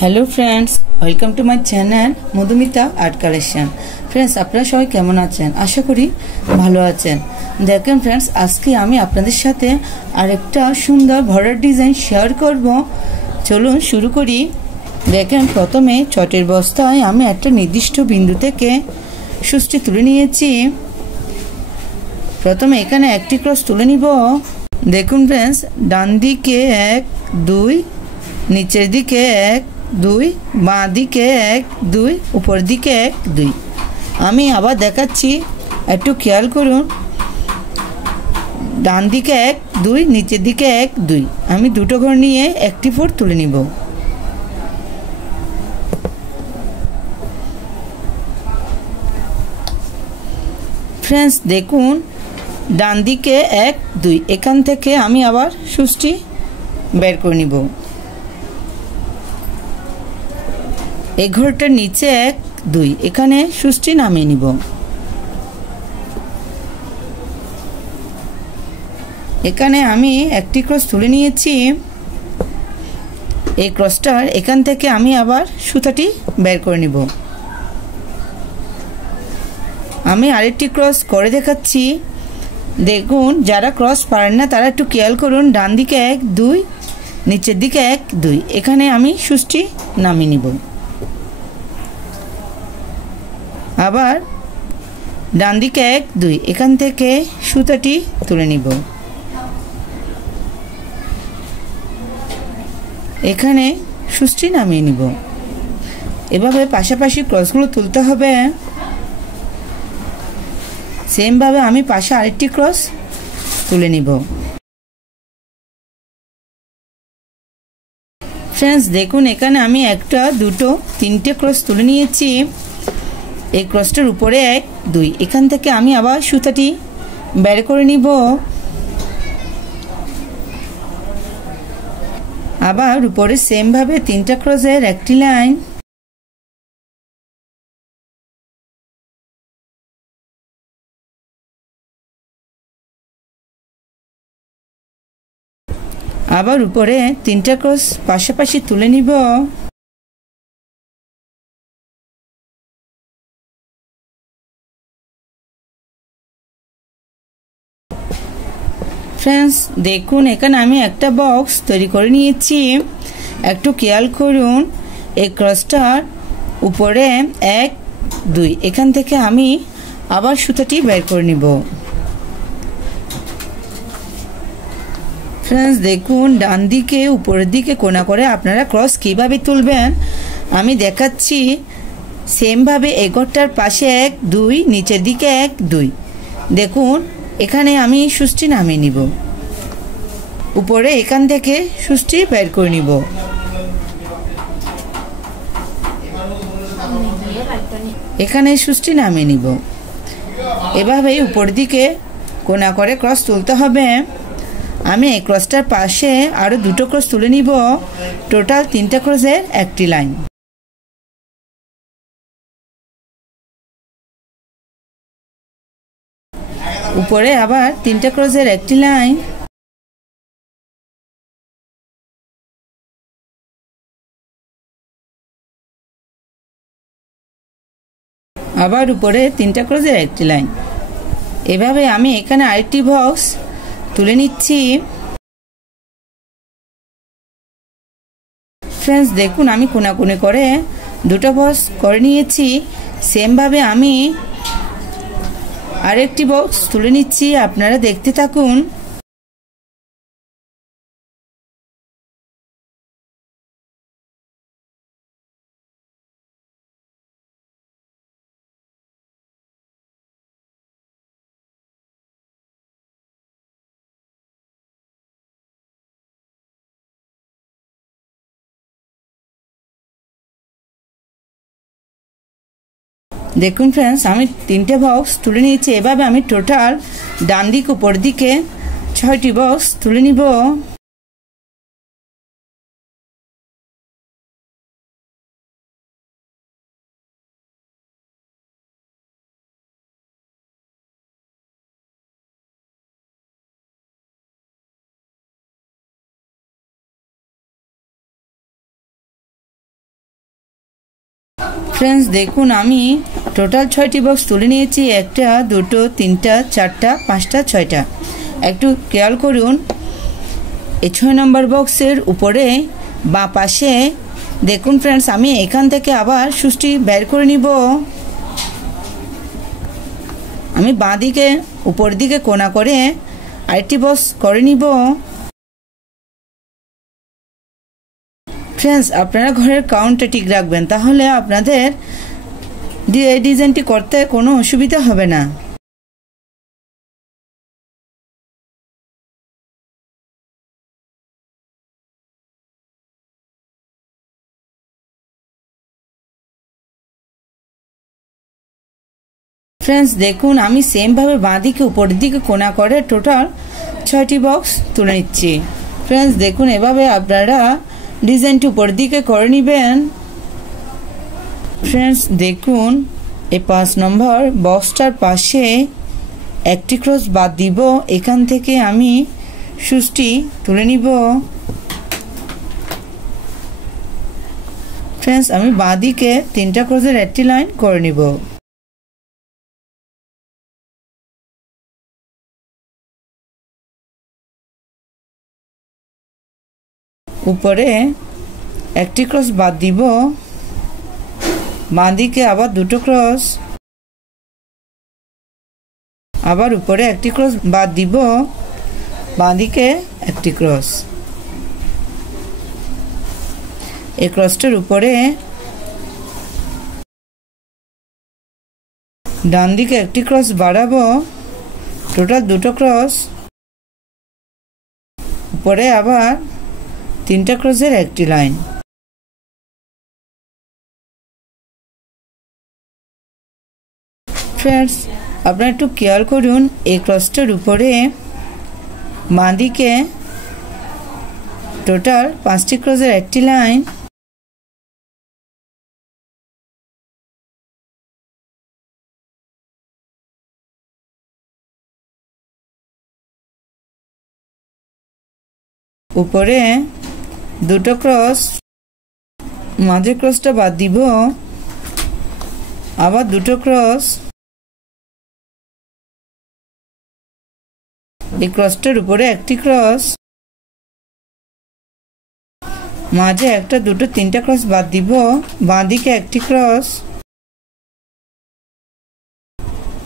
Hello friends welcome to my channel Madhumita art collection. Friends आपनारा सबाई केमन आছেন? आशा करी भालो आছেন। देखें फ्रेंड्स आज के आमी आपनादेर साथे आरेकटा सुंदर भराट डिजाइन शेयर करब। चलुन शुरू करी। देखें प्रथमे चटेर बस्ताय आमी एकटा निर्दिष्ट बिंदु थेके सूचटी तुले निয়েছি। प्रथमे एखाने एकटी क्रस तुले निब। देखुन फ्रेंड्स डान दिके 1 2 नीचेर दिके 1 2 बाँ दिके 1 2 ऊपर दिके 1 2। आमी आबार देखाচ্ছি একটু খেয়াল করুন। ডান দিকে 1 2 নিচের দিকে 1 2 আমি দুটো ঘর নিয়ে একটি ফোর তুলে নিব। फ्रेंड्स দেখুন ডান দিকে 1 2 এখান থেকে আমি আবার সুচটি বের করে নিব। एक घरटार नीचे 1 2 एखाने सूचटी नामिये निब। एखाने आमी एकटी क्रस तुले निয়েছি। এই क्रसटार एखान থেকে আমি আবার সুতাটি বের করে নিব। আমি আরেকটি क्रस করে দেখাচ্ছি। দেখুন যারা क्रस পারেন না তারা একটু খেয়াল করুন। ডান দিকে 1 2 নিচের দিকে 1 2 এখানে আমি সুচটি নামিয়ে নিব। আবার ডান দিকে 1 2 এখান থেকে সুতাটি তুলে নিব। এখানে সুচটি নামিয়ে নিব। এভাবে পাশাপাশি ক্রসগুলো তুলতে হবে। সেম ভাবে আমি পাশে আরেকটি ক্রস তুলে নিব। फ्रेंड्स দেখুন এখানে আমি একটা দুটো তিনটে ক্রস তুলে নিয়েছি। এই ক্রসটার উপরে 1 2 এখান থেকে আমি আবার সুতাটি বের করে নিব। আবার উপরে সেম ভাবে তিনটা ক্রসের একটি লাইন। আবার উপরে তিনটা ক্রস পাশাপাশি তুলে নিব। फ्रेंड्स देखुन एखाने आमी एकटा बक्स तैरी करे निয়েছি। एकटू खेयाल करुन এই क्रसटार ऊपरे 1 2 एखान থেকে আমি আবার সুতাটি বের করে নিব। फ्रेंड्स देखुन ডান দিকে উপরের দিকে কোণা করে আপনারা ক্রস কিভাবে তুলবেন আমি দেখাচ্ছি। সেম ভাবে এই ঘরটার পাশে 1 2 নিচের দিকে 1 2 দেখুন এখানে আমি সুচটি নামিয়ে নিব। উপরে এখান থেকে সুচটি বের করে নিব। এখানে সুচটি নামিয়ে নিব। এভাবে উপর দিকে কোণা করে ক্রস তুলতে হবে। আমি এই ক্রসটার পাশে আরো দুটো ক্রস তুলে নিব। টোটাল তিনটা ক্রসের একটি লাইন। উপরে আবার তিনটা ক্রসের একটি লাইন। আবার উপরে তিনটা ক্রসের একটি লাইন। এভাবে আমি এখানে আরেকটি বক্স তুলে নিচ্ছি। फ्रेंड्स দেখুন আমি কোণাকুণি করে দুটো বক্স করে নিয়েছি। সেম ভাবে আমি আরেকটি বক্স তুলে নিচ্ছি। আপনারা দেখতে থাকুন। দেখুন फ्रेंड्स আমি তিনটে বক্স তুলে নিয়েছি। এভাবে আমি টোটাল ডান দিক উপর দিকে 6টি বক্স তুলে নিব। फ्रेंड्स देखुन आमी टोटाल 6टी बक्स तुले निয়েছি একটা দুটো তিনটা চারটা পাঁচটা ছয়টা একটু খেয়াল করুন এই 6 নম্বর বক্সের উপরে বা পাশে দেখুন फ्रेंड्स আমি এখান থেকে আবার সুষ্টি বের করে নিব আমি বাঁ দিকে উপর দিকে কোণা করে আরেকটি বক্স করে নিব फ्रेंड्स আপনারা ঘরের কাউন্টটা ঠিক রাখবেন তাহলে আপনাদের এই ডিজাইনটি করতে কোনো অসুবিধা হবে না फ्रेंड्स দেখুন আমি সেম ভাবে বাঁ দিকে উপর দিকে কোণা করে টোটাল 6টি বক্স তুলে নিচ্ছি फ्रेंड्स দেখুন এভাবে আপনারা ডিজাইনটি উপর দিকে করে নেবেন फ्रेंड्स দেখুন এই 5 নম্বর বক্সটার পাশে একটি ক্রস বাদ দিব এখান থেকে আমি সুষ্টি তুলে নিব फ्रेंड्स আমি বাঁ দিকে তিনটা ক্রসের একটি লাইন করে নিব উপরে একটি ক্রস বাদ দিব বাঁ দিকে আবার দুটো ক্রস আবার উপরে একটি ক্রস বাদ দিব বাঁ দিকে একটি ক্রস এই ক্রসটার উপরে ডান দিকে একটি ক্রস বাড়াবো টোটাল দুটো ক্রস উপরে আবার তিনটা ক্রসের একটি লাইন फ्रेंड्स আপনারা একটু খেয়াল করুন এই ক্রসটার উপরে বাঁ দিকে টোটাল 5টি ক্রসের একটি লাইন উপরে দুটো ক্রস মাঝে ক্রসটা বাদ দিব আবার দুটো ক্রস এই ক্রসটার উপরে একটি ক্রস মাঝে একটা দুটো তিনটা ক্রস বাদ দিব বাঁ দিকে একটি ক্রস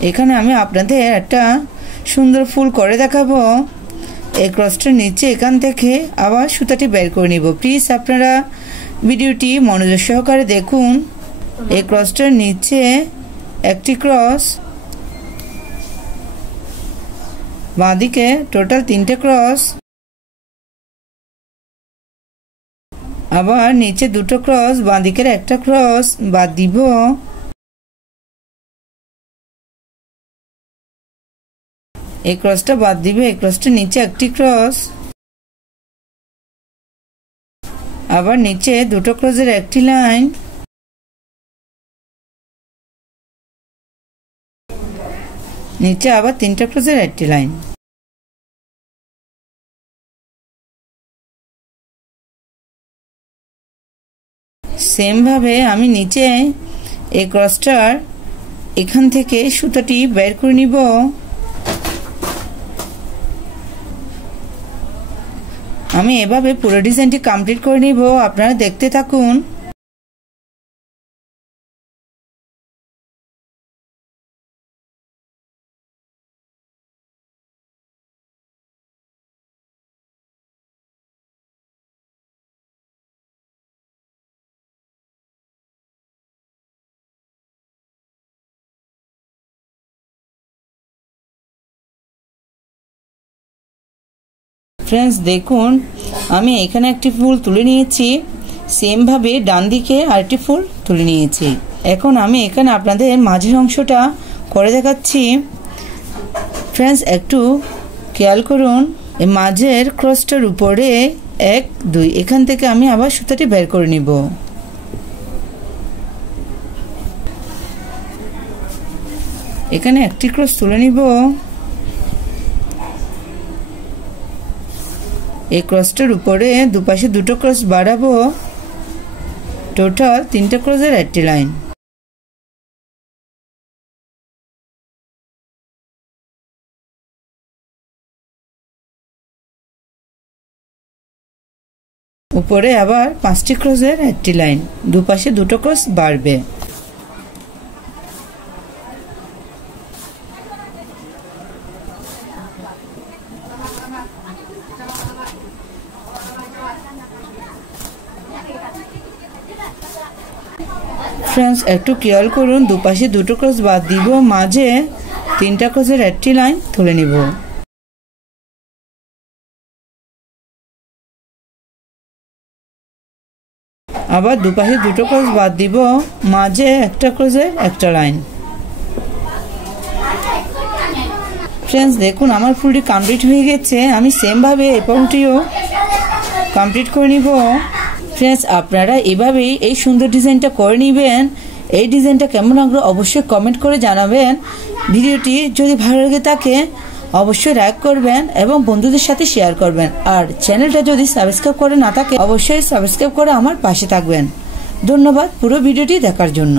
এখানে আমি আপনাদের একটা সুন্দর ফুল করে দেখাবো এই ক্রসটার নিচে এখান থেকে আবার সুতাটি বের করে নিব প্লিজ আপনারা ভিডিওটি মনোযোগ সহকারে দেখুন এই ক্রসটার নিচে একটি ক্রস বাঁ দিকে টোটাল তিনটে ক্রস আবার নিচে দুটো ক্রস বাঁ দিকের একটা ক্রস বাদ দিব এই ক্রসটা বাদ দিবে এই ক্রসটার নিচে একটি ক্রস আবার নিচে দুটো ক্রসের একটি লাইন নিচে আবার তিনটা ক্রসের একটি লাইন সেম ভাবে আমি নিচে এই ক্রসটার এখান থেকে সুতাটি বের করে নিব আমি এভাবে পুরো ডিজাইনটি কমপ্লিট করে নিব আপনারা দেখতে থাকুন फ्रेंड्स দেখুন আমি এখানে একটি ফুল তুলে নিয়েছি সেম ভাবে ডান দিকে আরেকটি ফুল তুলে নিয়েছি এখন আমি এখানে আপনাদের মাঝের অংশটা করে দেখাচ্ছি फ्रेंड्स একটু খেয়াল করুন এই মাঝের ক্রসটার উপরে 1 2 এখান থেকে আমি আবার সুতাটি বের করে নিব এখানে একটি ক্রস তুলে নিব এই ক্রসটার উপরে দুপাশে দুটো ক্রস বাড়াবো টোটাল তিনটা ক্রসের একটি লাইন উপরে আবার 5টি ক্রসের একটি লাইন, দুপাশে দুটো ক্রস বাড়বে। ফ্রেন্ডস একটু খেয়াল করুন, দুপাশে দুটো ক্রস বাদ দিব, মাঝে 3টা ক্রসের একটি লাইন তুলে নিব। আবার দুপাশে দুটো ক্রস বাদ দিব, মাঝে একটা ক্রসের একটা লাইন। ফ্রেন্ডস দেখুন আমার ফুলটি কমপ্লিট হয়ে গেছে, আমি সেম ভাবে এই পাউটিও কমপ্লিট করে নিব। ফ্রেন্ডস আপনারা এভাবেই এই সুন্দর ডিজাইনটা করে নেবেন। এই ডিজাইনটা কেমন লাগলো অবশ্যই কমেন্ট করে জানাবেন। ভিডিওটি যদি ভালো লাগে থাকে অবশ্যই লাইক করবেন এবং বন্ধুদের সাথে শেয়ার করবেন। আর চ্যানেলটা যদি সাবস্ক্রাইব করে না থাকে অবশ্যই সাবস্ক্রাইব করে আমার পাশে থাকবেন। ধন্যবাদ পুরো ভিডিওটি দেখার জন্য।